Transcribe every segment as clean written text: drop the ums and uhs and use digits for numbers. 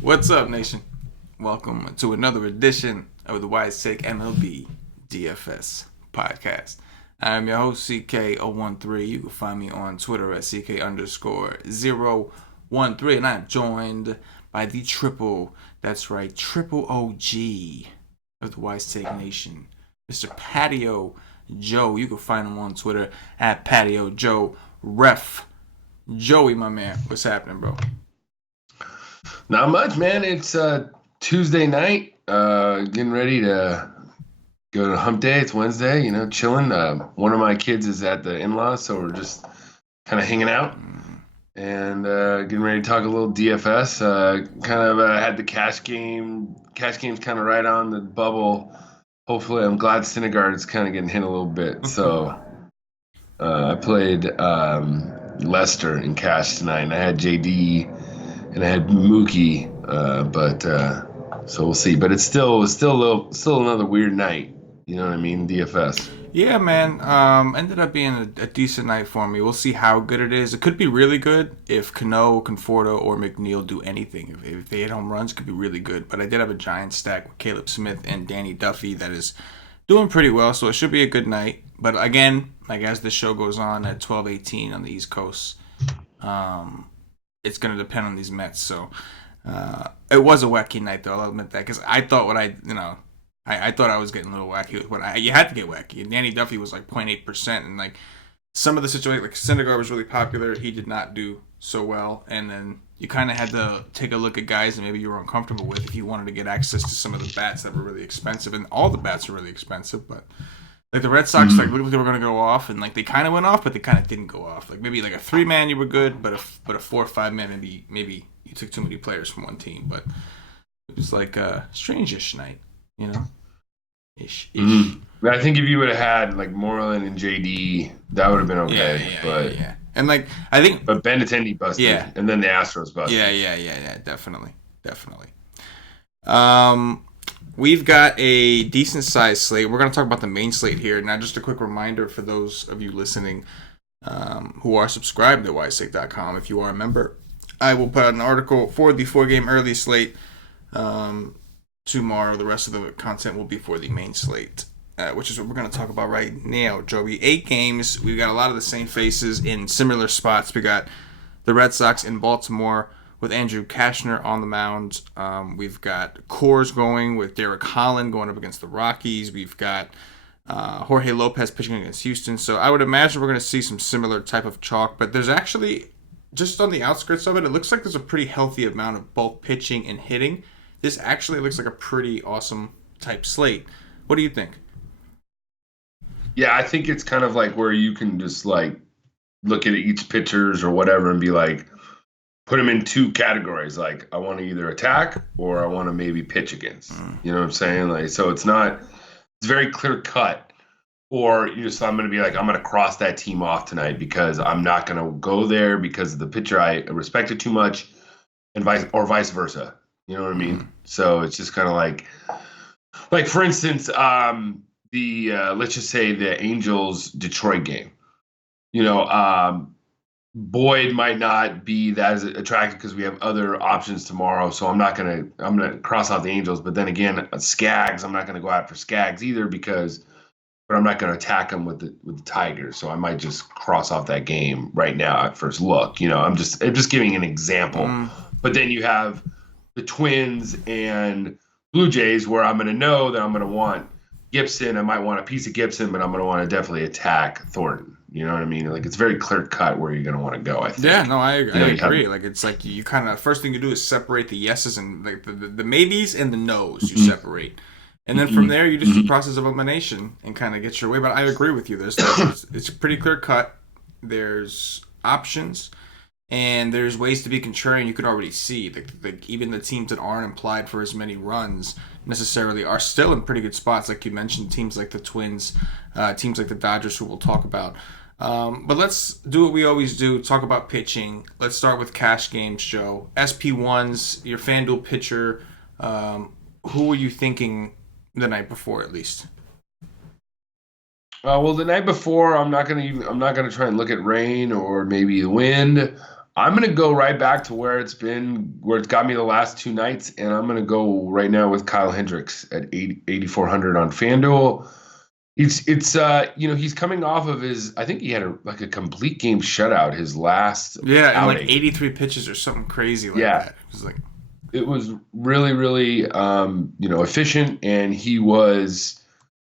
What's up, nation? Welcome to another edition of the Wise Take MLB DFS podcast. I'm your host, CK013. You can find me on Twitter at CK_013. And I'm joined by the triple OG of the Wise Take Nation, Mr. Patio Joe. You can find him on Twitter at Patio Joe Ref. Joey, my man, what's happening, bro? Not much, man. It's Tuesday night. Getting ready to go to hump day. It's Wednesday, chilling. One of my kids is at the in-laws, so we're just kind of hanging out and getting ready to talk a little DFS. Had the cash game. Cash game's kind of right on the bubble. Hopefully, I'm glad Syndergaard is kind of getting hit a little bit. So I played Leicester in cash tonight, and I had JD. And I had Mookie, so we'll see. But it's still another weird night. You know what I mean? DFS. Yeah, man. Ended up being a decent night for me. We'll see how good it is. It could be really good if Cano, Conforto, or McNeil do anything. If they hit home runs, it could be really good. But I did have a giant stack with Caleb Smith and Danny Duffy that is doing pretty well, so it should be a good night. But again, like as the show goes on at 12:18 on the East Coast, it's going to depend on these Mets. So it was a wacky night, though. I'll admit that. Because I thought I thought I was getting a little wacky with you had to get wacky. And Danny Duffy was like 0.8%. And like some of the situations, like Syndergaard was really popular. He did not do so well. And then you kind of had to take a look at guys that maybe you were uncomfortable with if you wanted to get access to some of the bats that were really expensive. And all the bats are really expensive, but like the Red Sox, looked like they were going to go off, and like they kind of went off, but they kind of didn't go off. Like maybe like a 3-man you were good, but a 4 or 5-man maybe you took too many players from one team. But it was like a strange-ish night, Ish. But I think if you would have had like Moreland and JD, that would have been okay. Yeah. And like I think, but Benintendi busted, and then the Astros busted. Yeah, definitely. We've got a decent-sized slate. We're going to talk about the main slate here. Now, just a quick reminder for those of you listening who are subscribed to wisesake.com. If you are a member, I will put out an article for the 4-game early slate tomorrow. The rest of the content will be for the main slate, which is what we're going to talk about right now, Joey. 8 games. We've got a lot of the same faces in similar spots. We got the Red Sox in Baltimore with Andrew Kashner on the mound. We've got Coors going with Derek Holland going up against the Rockies. We've got Jorge Lopez pitching against Houston. So I would imagine we're going to see some similar type of chalk. But there's actually, just on the outskirts of it, it looks like there's a pretty healthy amount of both pitching and hitting. This actually looks like a pretty awesome type slate. What do you think? Yeah, I think it's kind of like where you can just like look at each pitchers or whatever and be like, put them in 2 categories. Like I want to either attack or I want to maybe pitch against. You know what I'm saying? Like, so it's very clear cut. Or so I'm going to be like, I'm going to cross that team off tonight because I'm not going to go there because of the pitcher I respected too much, and vice versa. You know what I mean? So it's just kind of like for instance, let's just say the Angels Detroit game. Boyd might not be that as attractive because we have other options tomorrow. So I'm gonna cross out the Angels. But then again, Skaggs, I'm not gonna go out for Skaggs either but I'm not gonna attack them with the Tigers. So I might just cross off that game right now at first look. I'm just giving an example. But then you have the Twins and Blue Jays where I'm gonna know that I'm gonna want Gibson. I might want a piece of Gibson, but I'm gonna want to definitely attack Thornton. You know what I mean? Like it's very clear cut where you're going to want to go, I think. Yeah, no, I agree. Like it's like you kind of first thing you do is separate the yeses and like the maybes and the nos. You separate, and then from there you just do the process of elimination and kind of get your way. But I agree with you. It's pretty clear cut. There's options, and there's ways to be contrarian. You can already see like even the teams that aren't implied for as many runs necessarily are still in pretty good spots. Like you mentioned, teams like the Twins, teams like the Dodgers, who we'll talk about. But let's do what we always do, talk about pitching. Let's start with cash games, Joe. SP1s, your FanDuel pitcher, who were you thinking the night before at least? Well, the night before, I'm not gonna try and look at rain or maybe the wind. I'm gonna go right back to where it's got me the last two nights, and I'm gonna go right now with Kyle Hendricks at 8,400 on FanDuel. He's coming off of I think he had a complete game shutout his last Yeah, and like outing. 83 pitches or something crazy like Yeah, that. It was like, it was really, really, efficient, and he was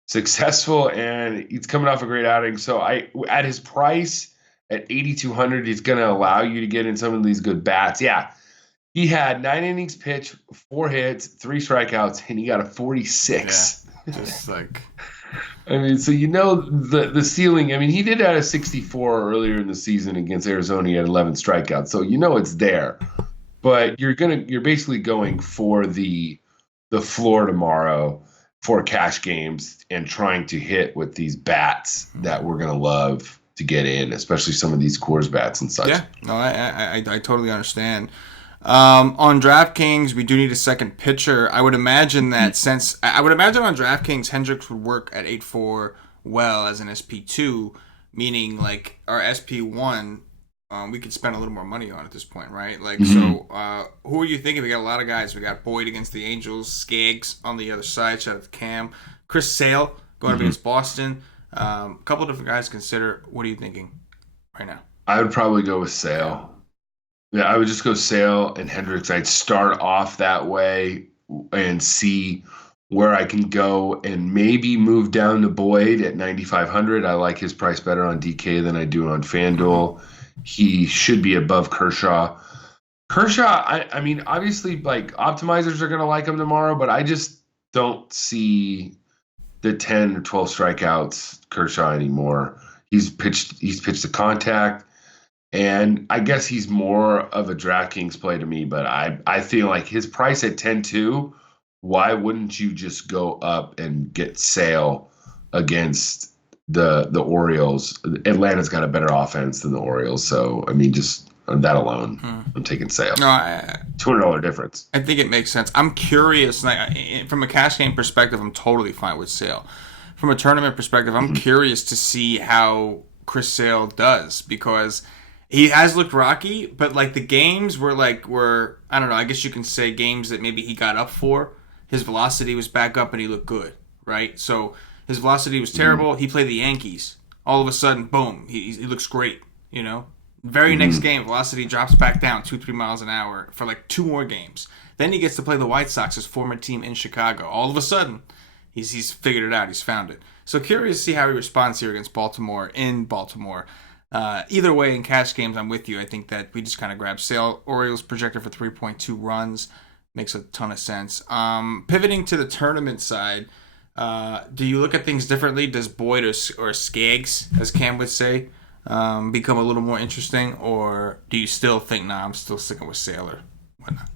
successful, and he's coming off a great outing. So at his price at 8,200, he's going to allow you to get in some of these good bats. Yeah, he had 9 innings pitched, 4 hits, 3 strikeouts, and he got a yeah, 46. just like, I mean, so the ceiling. I mean, he did have a 64 earlier in the season against Arizona. He had 11 strikeouts, so it's there. But you're basically going for the floor tomorrow for cash games and trying to hit with these bats that we're gonna love to get in, especially some of these Coors bats and such. yeah, no, I totally understand. On DraftKings, we do need a second pitcher. I would imagine that I would imagine on DraftKings, Hendricks would work at 8-4 well as an SP2, meaning like our SP1, we could spend a little more money on at this point, right? Like, Mm-hmm. who are you thinking? We got a lot of guys. We got Boyd against the Angels, Skaggs on the other side. Shout out to Cam, Chris Sale going up Mm-hmm. against Boston. A couple different guys to consider. What are you thinking right now? I would probably go with Yeah. Sale. Yeah, I would just go Sale and Hendricks. I'd start off that way and see where I can go and maybe move down to Boyd at 9,500. I like his price better on DK than I do on Mm-hmm. FanDuel. He should be above Kershaw. Kershaw, I mean, obviously, like optimizers are going to like him tomorrow, but I just don't see the 10 or 12 strikeouts Kershaw anymore. He's pitched to contact. And I guess he's more of a DraftKings play to me, but I feel like his price at 10-2, why wouldn't you just go up and get Sale against the Orioles? Atlanta's got a better offense than the Orioles, so I mean, just on that alone, Hmm. I'm taking Sale. No, $200 difference. I think it makes sense. I'm curious. From a cash game perspective, I'm totally fine with Sale. From a tournament perspective, I'm Mhm. curious to see how Chris Sale does because he has looked rocky, but like the games were I don't know. I guess you can say games that maybe he got up for. His velocity was back up and he looked good, right? So his velocity was Mhm. terrible. He played the Yankees. All of a sudden, boom, he looks great. You know, very next Mhm. game, velocity drops back down 2-3 miles an hour for like two more games. Then he gets to play the White Sox, his former team in Chicago. All of a sudden, he's figured it out. He's found it. So curious to see how he responds here against Baltimore in Baltimore. Either way, in cash games, I'm with you. I think that we just kind of grab Sale. Orioles projected for 3.2 runs. Makes a ton of sense. Pivoting to the tournament side, do you look at things differently? Does Boyd or Skaggs, as Cam would say, become a little more interesting? Or do you still think, nah, I'm still sticking with Sailor? Whatnot?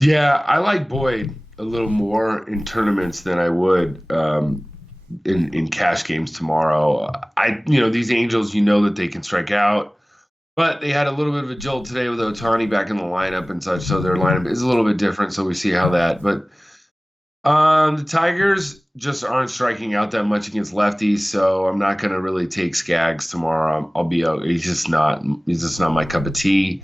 Yeah, I like Boyd a little more in tournaments than I would in cash games tomorrow. These Angels, that they can strike out, but they had a little bit of a jolt today with Otani back in the lineup and such, so their lineup is a little bit different. So we see how that. But the Tigers just aren't striking out that much against lefties, so I'm not going to really take Skaggs tomorrow. I'll be out. He's just not. He's just not my cup of tea.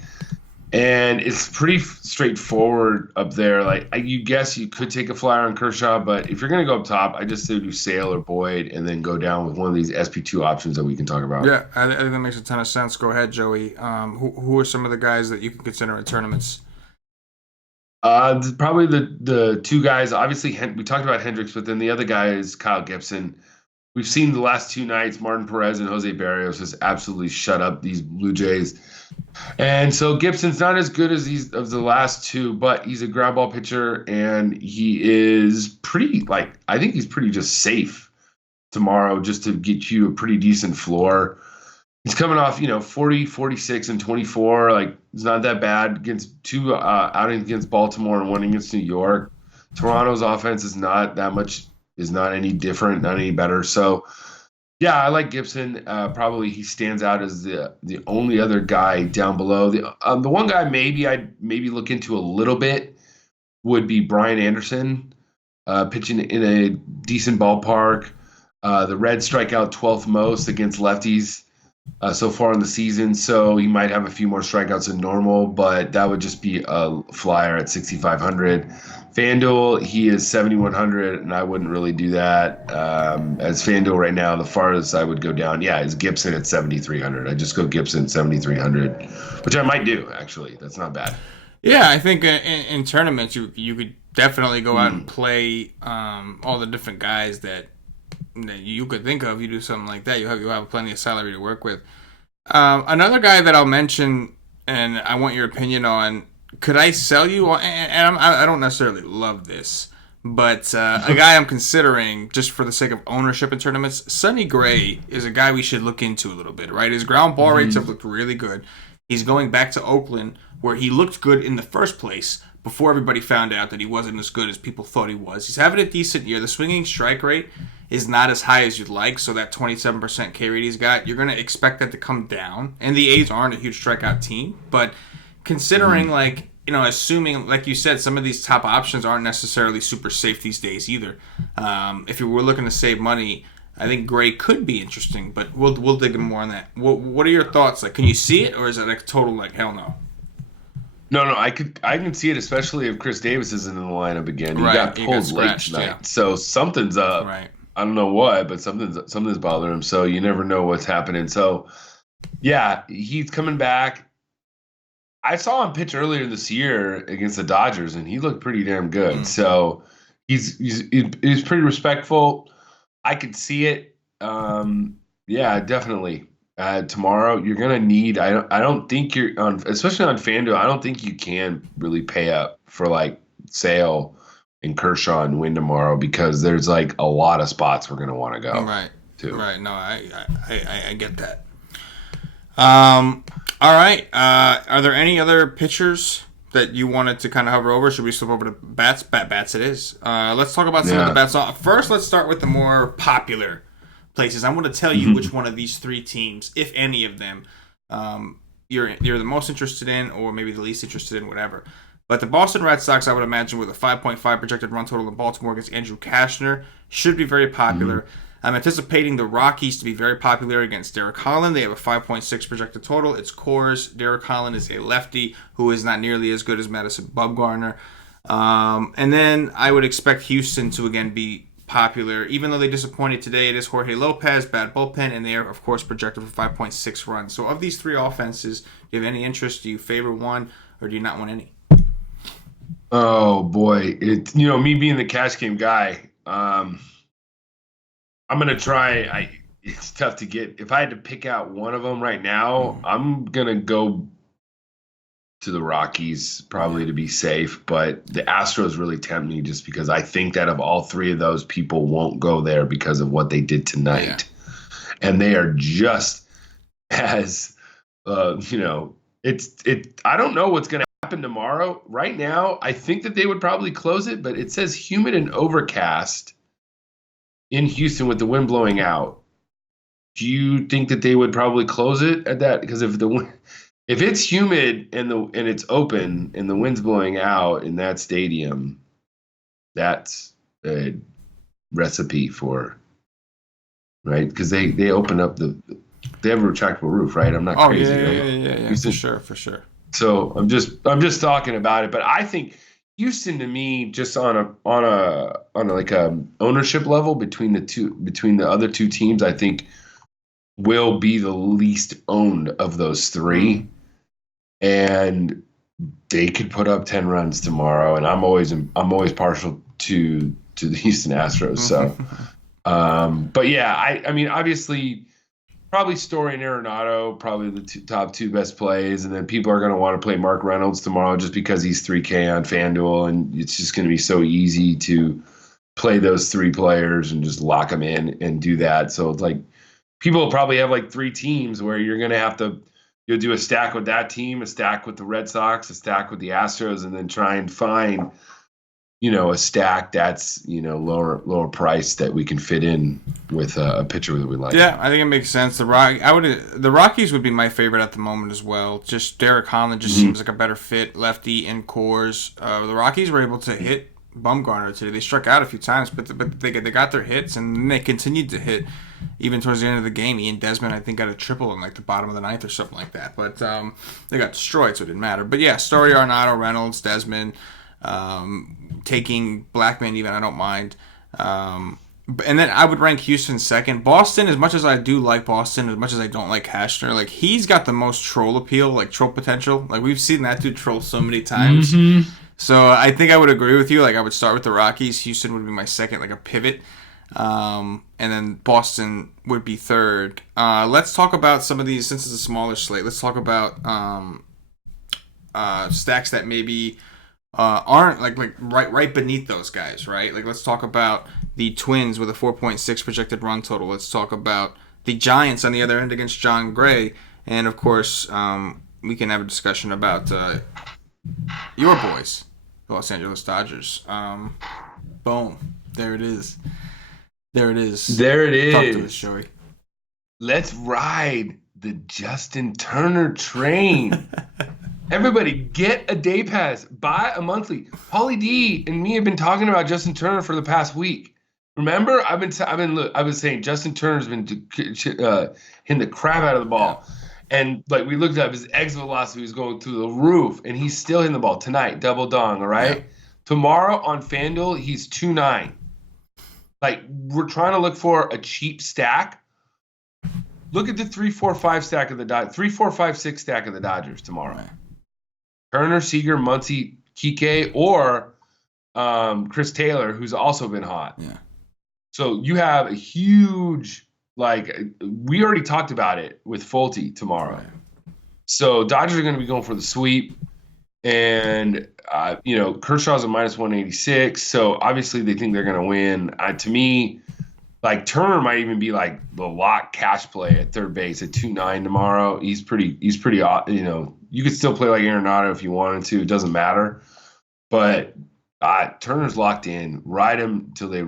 And it's pretty straightforward up there. Like you guess you could take a flyer on Kershaw, but if you're going to go up top, I just say do Sale or Boyd, and then go down with one of these SP2 options that we can talk about. Yeah, I think that makes a ton of sense. Go ahead, Joey. Who are some of the guys that you can consider in tournaments? Probably the two guys. Obviously, we talked about Hendricks, but then the other guy is Kyle Gibson. We've seen the last two nights, Martin Perez and Jose Barrios just absolutely shut up these Blue Jays. And so Gibson's not as good as these of the last two, but he's a ground ball pitcher, and he is pretty, I think he's pretty just safe tomorrow just to get you a pretty decent floor. He's coming off, 40, 46, and 24. Like, it's not that bad against two outings against Baltimore and one against New York. Toronto's offense is not any different, not any better. So, yeah, I like Gibson. Probably he stands out as the only other guy down below. The one guy I'd maybe look into a little bit would be Brian Anderson, pitching in a decent ballpark. The Reds strike out 12th most against lefties so far in the season, so he might have a few more strikeouts than normal, but that would just be a flyer at 6,500. FanDuel, he is 7,100, and I wouldn't really do that. As FanDuel right now, the farthest I would go down, is Gibson at 7,300. I just go Gibson 7,300, which I might do, actually. That's not bad. Yeah, I think in tournaments you could definitely go out and play all the different guys that you could think of. You do something like that, you have plenty of salary to work with. Another guy that I'll mention, and I want your opinion on. Could I sell you? And I don't necessarily love this, but a guy I'm considering just for the sake of ownership in tournaments, Sonny Gray is a guy we should look into a little bit, right? His ground ball rates have looked really good. He's going back to Oakland, where he looked good in the first place before everybody found out that he wasn't as good as people thought he was. He's having a decent year. The swinging strike rate is not as high as you'd like, so that 27% K rate he's got, you're going to expect that to come down. And the A's aren't a huge strikeout team, but considering, assuming, like you said, some of these top options aren't necessarily super safe these days either. If you were looking to save money, I think Gray could be interesting, but we'll dig in more on that. What are your thoughts? Like, can you see it, or is it like total hell no? No, I can see it, especially if Chris Davis isn't in the lineup again. He got pulled late tonight, so something's up. Right. I don't know what, but something's bothering him. So you never know what's happening. So yeah, he's coming back. I saw him pitch earlier this year against the Dodgers, and he looked pretty damn good. So he's pretty respectful. I could see it. Yeah, definitely. Tomorrow you're gonna need. I don't think you're on, especially on FanDuel. I don't think you can really pay up for like Sale and Kershaw and win tomorrow, because there's like a lot of spots we're gonna want to go. Right. Too. Right. No, I get that. All right. Are there any other pitchers that you wanted to kind of hover over? Should we slip over to bats? Bats it is. Let's talk about some of the bats. First, let's start with the more popular places. I'm going to tell you which one of these three teams, if any of them, you're the most interested in, or maybe the least interested in, whatever. But the Boston Red Sox, I would imagine, with a 5.5 projected run total in Baltimore against Andrew Cashner, should be very popular. I'm anticipating the Rockies to be very popular against Derek Holland. They have a 5.6 projected total. It's Coors. Derek Holland is a lefty who is not nearly as good as Madison Bumgarner. And then I would expect Houston to again be popular. Even though they disappointed today, it is Jorge Lopez, bad bullpen, and they are, of course, projected for 5.6 runs. So of these three offenses, do you have any interest? Do you favor one, or do you not want any? Oh, boy. It's, me being the cash game guy, I'm going to try. It's tough to get. If I had to pick out one of them right now, I'm going to go to the Rockies probably to be safe. But the Astros really tempt me, just because I think that of all three of those, people won't go there because of what they did tonight. Yeah. And they are just as, I don't know what's going to happen tomorrow. Right now, I think that they would probably close it, but it says humid and overcast in Houston with the wind blowing out. Do you think that they would probably close it at that? Because if it's humid and it's open and the wind's blowing out in that stadium, that's a recipe for, right? Because they open up they have a retractable roof, right? I'm not crazy. Yeah. For sure. So I'm just talking about it, but I think Houston, to me, just on a ownership level between the other two teams, I think will be the least owned of those three, and they could put up 10 runs tomorrow. And I'm always partial to the Houston Astros. So, but yeah, I mean, obviously, probably Story and Arenado, probably the top two best plays. And then people are going to want to play Mark Reynolds tomorrow just because he's 3K on FanDuel. And it's just going to be so easy to play those three players and just lock them in and do that. So it's like people will probably have like three teams where you're going to have to you'll do a stack with that team, a stack with the Red Sox, a stack with the Astros, and then try and find a stack that's lower price that we can fit in with a pitcher that we like. Yeah, I think it makes sense. The Rockies would be my favorite at the moment as well. Just Derek Holland just seems like a better fit, lefty in Coors. The Rockies were able to hit Bumgarner today. They struck out a few times, but they got their hits, and then they continued to hit even towards the end of the game. Ian Desmond, I think, got a triple in like the bottom of the ninth or something like that. But they got destroyed, so it didn't matter. But yeah, Story, Arenado, Reynolds, Desmond, taking Blackman even, I don't mind. And then I would rank Houston second. Boston, as much as I do like Boston, as much as I don't like Cashner, like he's got the most troll appeal, like troll potential. Like we've seen that dude troll so many times. Mm-hmm. So I think I would agree with you. Like I would start with the Rockies. Houston would be my second, like a pivot. And then Boston would be third. Let's talk about some of these, since it's a smaller slate. Let's talk about stacks that maybe aren't like right beneath those guys, right? Like let's talk about the Twins with a 4.6 projected run total. Let's talk about the Giants on the other end against John Gray, and of course we can have a discussion about your boys, the Los Angeles Dodgers. Boom, there it is. There it is. There it is. Talk to us, Joey. Let's ride the Justin Turner train. Everybody, get a day pass. Buy a monthly. Paulie D and me have been talking about Justin Turner for the past week. Remember, I've been saying Justin Turner's been hitting the crap out of the ball, and like we looked up, his exit velocity was going through the roof, and he's still hitting the ball tonight. Double dong, all right. Yeah. Tomorrow on FanDuel, he's 2.9. Like we're trying to look for a cheap stack. Look at the 3-4-5 stack of the 3-4-5-6 stack of the Dodgers tomorrow. Right. Turner, Seager, Muncy, Kike, or Chris Taylor, who's also been hot. Yeah. So you have a huge, like, we already talked about it with Fulte tomorrow. Right. So Dodgers are going to be going for the sweep. And, Kershaw's a minus 186. So obviously they think they're going to win. To me, like, Turner might even be like the lock cash play at third base at 2.9 tomorrow. He's pretty, you could still play like Arenado if you wanted to. It doesn't matter. But Turner's locked in. Ride him till they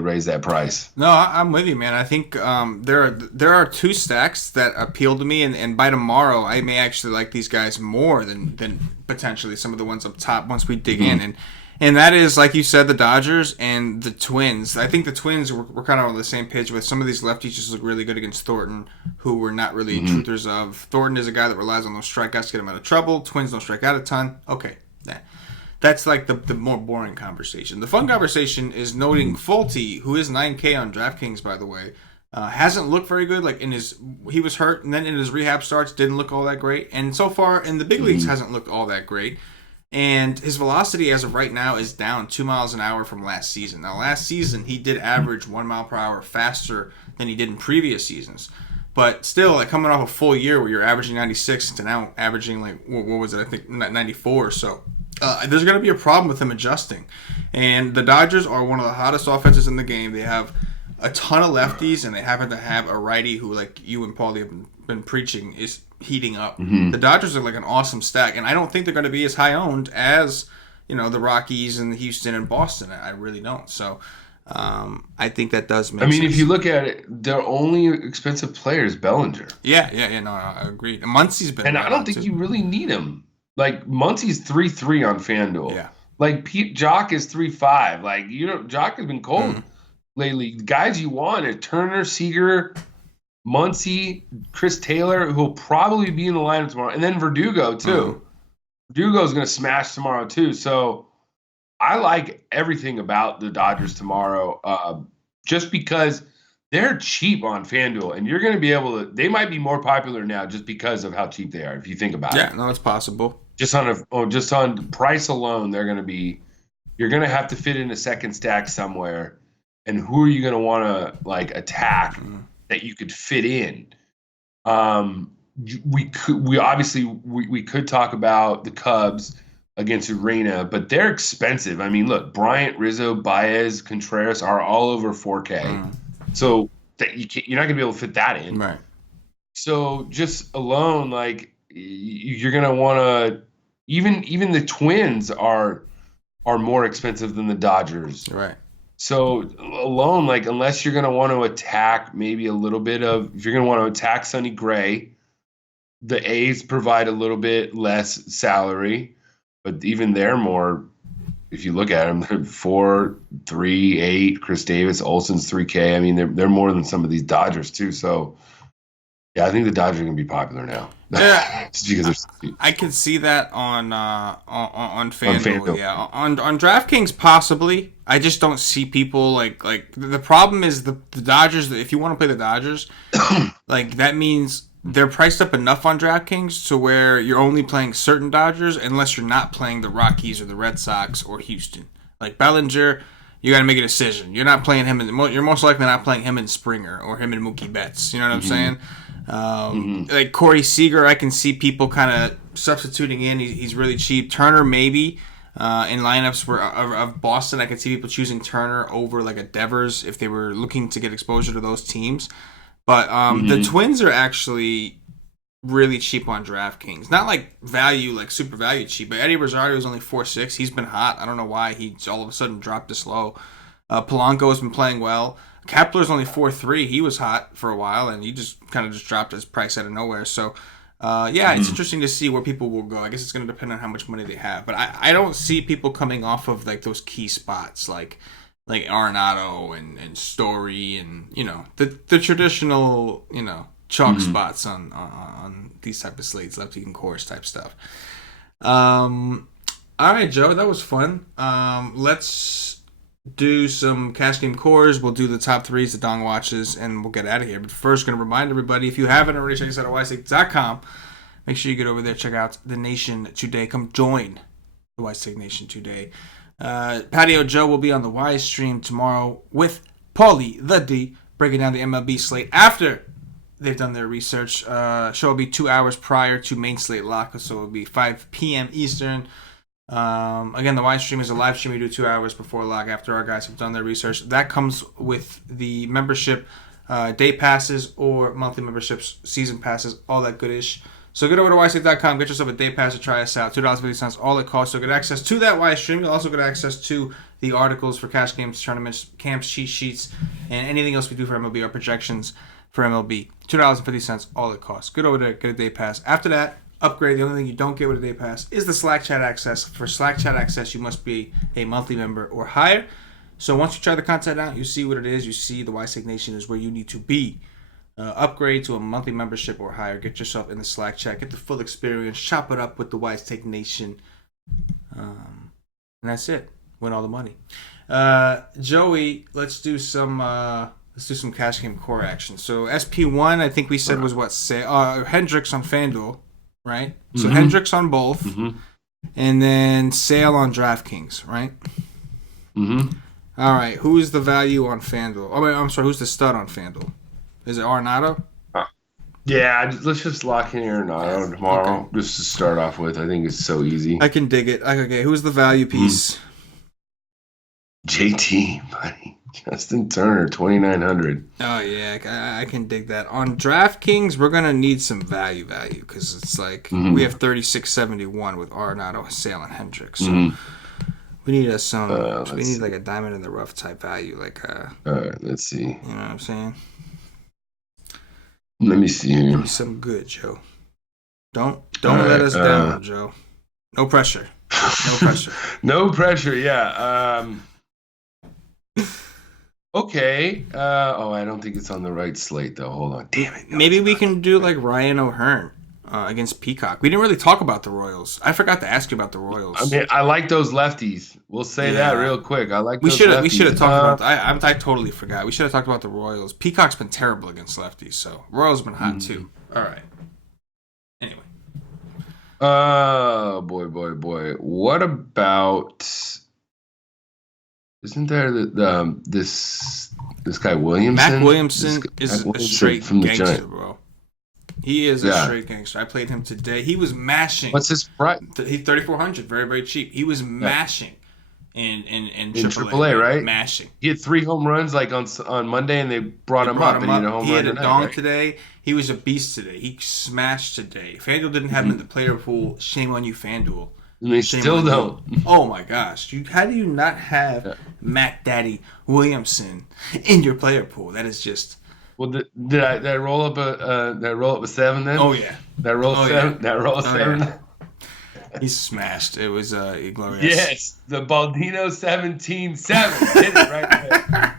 raise that price. No, I'm with you, man. I think there are two stacks that appeal to me, and by tomorrow I may actually like these guys more than potentially some of the ones up top once we dig in. And that is, like you said, the Dodgers and the Twins. I think the Twins were kind of on the same page with some of these lefties just look really good against Thornton, who we're not really truthers of. Thornton is a guy that relies on those strikeouts to get him out of trouble. Twins don't strike out a ton. Okay, that's like the more boring conversation. The fun conversation is noting Fulte, who is 9K on DraftKings, by the way, hasn't looked very good. Like he was hurt, and then in his rehab starts didn't look all that great. And so far in the big leagues hasn't looked all that great. And his velocity as of right now is down 2 miles an hour from last season. Now, last season, he did average 1 mile per hour faster than he did in previous seasons. But still, like coming off a full year where you're averaging 96 to now averaging, like, what was it? I think 94. So there's going to be a problem with him adjusting. And the Dodgers are one of the hottest offenses in the game. They have a ton of lefties, and they happen to have a righty who, like you and Paulie have been preaching, is heating up. The Dodgers are like an awesome stack, and I don't think they're going to be as high owned as the Rockies and the Houston and Boston. I really don't. So I think that does make sense. If you look at it, their only expensive player is Bellinger. Yeah. No, I agree. And Muncy's been, and I don't think you really need him. Like Muncy's 3.3 on FanDuel. Yeah. Like Jock is 3.5. Like Jock has been cold lately. The guys you want are Turner, Seager, Muncy, Chris Taylor, who will probably be in the lineup tomorrow, and then Verdugo too. Verdugo is going to smash tomorrow too. So I like everything about the Dodgers tomorrow, just because they're cheap on FanDuel, and you're going to be able to. They might be more popular now just because of how cheap they are. If you think about it, yeah, no, it's possible. Just on price alone, they're going to be. You're going to have to fit in a second stack somewhere, and who are you going to want to attack that you could fit in? We could talk about the Cubs against Urena, but they're expensive. I mean, look, Bryant, Rizzo, Baez, Contreras are all over 4K. So you're not going to be able to fit that in. Right. So just alone, you're going to want to even the Twins are more expensive than the Dodgers. Right. So alone, unless you're going to want to attack maybe a little bit if you're going to want to attack Sonny Gray, the A's provide a little bit less salary, but even they're more if you look at them, they're 4, 3, 8. Chris Davis, Olsen's 3K. I mean, they're more than some of these Dodgers too. So yeah, I think the Dodgers are gonna be popular now. Yeah, Just because they're I can see that on on FanDuel. FanDuel. Yeah, on DraftKings possibly. I just don't see people like the problem is the Dodgers. If you want to play the Dodgers, like that means they're priced up enough on DraftKings to where you're only playing certain Dodgers unless you're not playing the Rockies or the Red Sox or Houston. Like Bellinger, you got to make a decision. You're not playing him. You're most likely not playing him in Springer or him in Mookie Betts. You know what I'm saying? Like Corey Seager, I can see people kind of substituting in. He's really cheap. Turner, maybe. In lineups of Boston, I could see people choosing Turner over like a Devers if they were looking to get exposure to those teams. But the Twins are actually really cheap on DraftKings. Not like value, like super value cheap, but Eddie Rosario is only 4.6. He's been hot. I don't know why he's all of a sudden dropped this low. Polanco has been playing well. Kepler's only 4.3. He was hot for a while, and he just kind of just dropped his price out of nowhere. So, it's interesting to see where people will go. I guess it's going to depend on how much money they have. But I don't see people coming off of like those key spots like Arenado and Story and the traditional chalk spots on these type of slates, lefty and course type stuff. All right, Joe, that was fun. Let's do some cash game cores. We'll do the top threes, the Dong watches, and we'll get out of here. But first, going to remind everybody, if you haven't already, check us out at wisetape.com. Make sure you get over there, check out the Nation today. Come join the Wise Take Nation today. Patio Joe will be on the Wise stream tomorrow with Paulie the D, breaking down the MLB slate after they've done their research. Show will be 2 hours prior to main slate lock, so it'll be 5 p.m. Eastern. Again, the Wise stream is a live stream. We do 2 hours before lock after our guys have done their research. That comes with the membership, day passes or monthly memberships, season passes, all that goodish. So get over to wisetape.com, get yourself a day pass to try us out. $2.50, all it costs. So get access to that Wise stream. You'll also get access to the articles for cash games, tournaments, camps, cheat sheets, and anything else we do for MLB, our projections for MLB. $2.50, all it costs. Get over there, get a day pass. After that, upgrade. The only thing you don't get with a day pass is the Slack chat access. For Slack chat access, you must be a monthly member or higher. So once you try the content out, you see what it is. You see the Wise Take Nation is where you need to be. Upgrade to a monthly membership or higher. Get yourself in the Slack chat. Get the full experience. Chop it up with the Wise Take Nation. And that's it. Win all the money. Joey, let's do some cash game core action. So SP1, I think we said was what? Hendricks on FanDuel, right? So Hendricks on both. And then Sale on DraftKings, right? All right. Who's the value on FanDuel? Oh, wait, I'm sorry. Who's the stud on FanDuel? Is it Arenado? Yeah, let's just lock in Arenado tomorrow, just to start off with. I think it's so easy. I can dig it. Okay, who's the value piece? JT, buddy. Justin Turner, 2,900. Oh, yeah, I can dig that. On DraftKings, we're going to need some value because it's like we have 36.71 with Arenado, Sale, and Hendricks. So we need we need like a diamond in the rough type value. Like, all right, let's see. You know what I'm saying? Let me see here. Give me some good, Joe. Don't let us down, Joe. No pressure. No pressure. No pressure, yeah. Okay. I don't think it's on the right slate, though. Hold on. Damn it. No, maybe we can do like Ryan O'Hearn against Peacock. We didn't really talk about the Royals. I forgot to ask you about the Royals. I mean, I like those lefties. We'll say that real quick. I like those lefties. We should have talked about I totally forgot. We should have talked about the Royals. Peacock's been terrible against lefties, so Royals been hot too. All right. Anyway. Oh, boy. What about... Isn't there this guy Williamson? Mac Williamson is a straight gangster, bro. He is a straight gangster. I played him today. He was mashing. What's his price? He's 3,400. Very, very cheap. He was mashing in AAA, right? Mashing. He had 3 home runs like on Monday, and they brought him up. And he had a dong today. He was a beast today. He smashed today. FanDuel didn't have him in the player pool. Shame on you, FanDuel. And they still don't. Oh my gosh! How do you not have Mac Daddy Williamson in your player pool? That is just. Well, did I roll up a 7 then? Oh yeah. That roll 7. Yeah. That roll 7. He smashed. It was glorious. Yes, the Baldino 17-7. Hit it right there.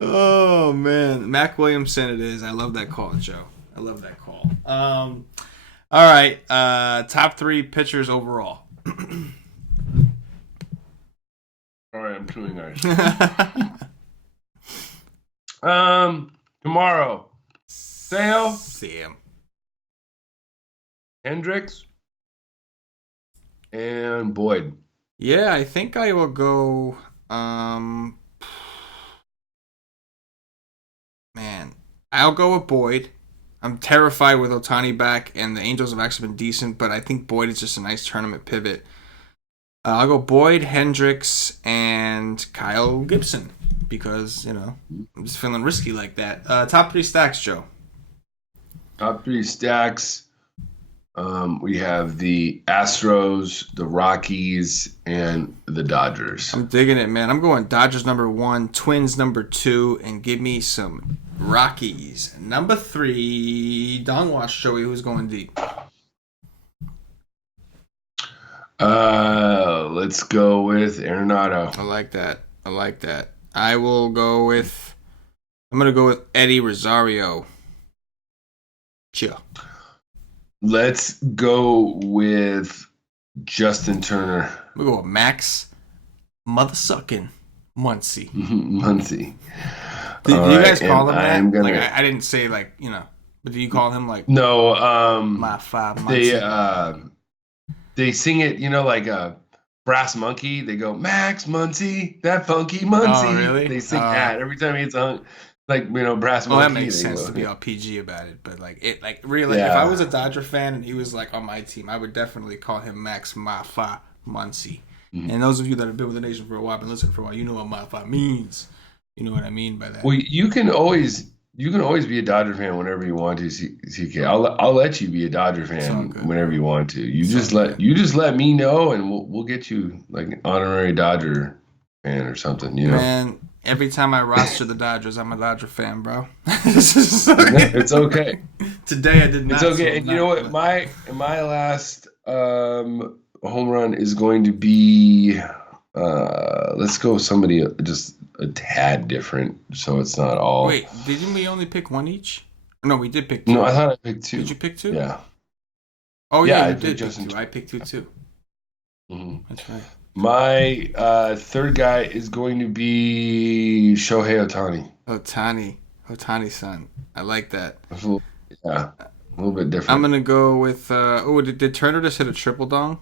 Oh man, Mac Williamson it is. I love that call, Joe. I love that call. All right, top 3 pitchers overall. All right, I'm chewing ice. Tomorrow, Sale, Sam, Hendricks, and Boyd. Yeah, I think I will go. Man, I'll go with Boyd. I'm terrified with Ohtani back, and the Angels have actually been decent, but I think Boyd is just a nice tournament pivot. I'll go Boyd, Hendricks, and Kyle Gibson because, I'm just feeling risky like that. Top 3 stacks, Joe. Top 3 stacks. We have the Astros, the Rockies, and the Dodgers. I'm digging it, man. I'm going Dodgers number 1, Twins number 2, and give me some Rockies. Number 3, Don Wash, Joey, who's going deep? Let's go with Arenado. I like that. I'm going to go with Eddie Rosario. Chill. Let's go with Justin Turner. We go with Max Mothersucking Muncy. Muncy. Do you guys right, call him that? Gonna... I didn't say but do you call him No, my 5 Muncy? They sing it, like a Brass Monkey. They go, Max Muncy, that funky Muncy. Oh, really? They sing that every time it's on, Brass Monkey. Well, that makes sense to be all PG about it, but really, if I was a Dodger fan and he was on my team, I would definitely call him Max Mafa Muncy. Mm-hmm. And those of you that have been with the nation for a while, been listening for a while, you know what Mafa means. You know what I mean by that. Well, you can always be a Dodger fan whenever you want to, CK. I'll let you be a Dodger fan whenever you want to. You just let me know, and we'll get you an honorary Dodger fan or something. Man, every time I roster the Dodgers, I'm a Dodger fan, bro. It's okay. Today I did not. It's okay, and you know what? My last home run is going to be. Let's go with somebody just a tad different, so it's not all. Wait, didn't we only pick one each? No, we did pick 2. No, I thought I picked 2. Did you pick 2? Yeah. Oh yeah, you did pick 2. I picked 2 too. Mm-hmm. That's right. My third guy is going to be Shohei Ohtani. Ohtani-san. I like that. A little bit different. I'm gonna go with. Did Turner just hit a triple dong?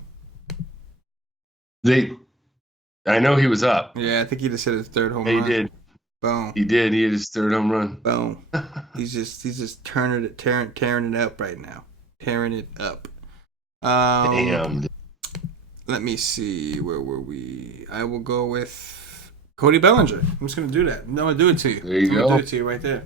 I know he was up. Yeah, I think he just hit his 3rd home run. He did. Boom. He did. He hit his 3rd home run. Boom. he's just tearing it up right now. Tearing it up. Damn. Let me see. Where were we? I will go with Cody Bellinger. I'm just gonna do that. I'm gonna do it to you. There you go. I'm gonna do it to you right there.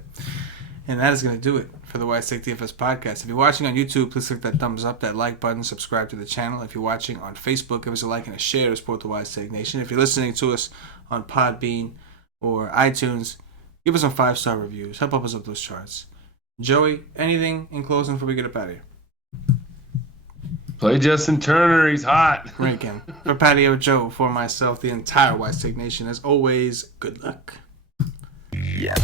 And that is going to do it for the Wise Take DFS podcast. If you're watching on YouTube, please click that thumbs up, that like button, subscribe to the channel. If you're watching on Facebook, give us a like and a share to support the Wise Take Nation. If you're listening to us on Podbean or iTunes, give us some 5-star reviews. Help us up those charts. Joey, anything in closing before we get up out of here? Play Justin Turner. He's hot. Rankin. For Patio Joe, for myself, the entire Wise Take Nation, as always, good luck. Yeah.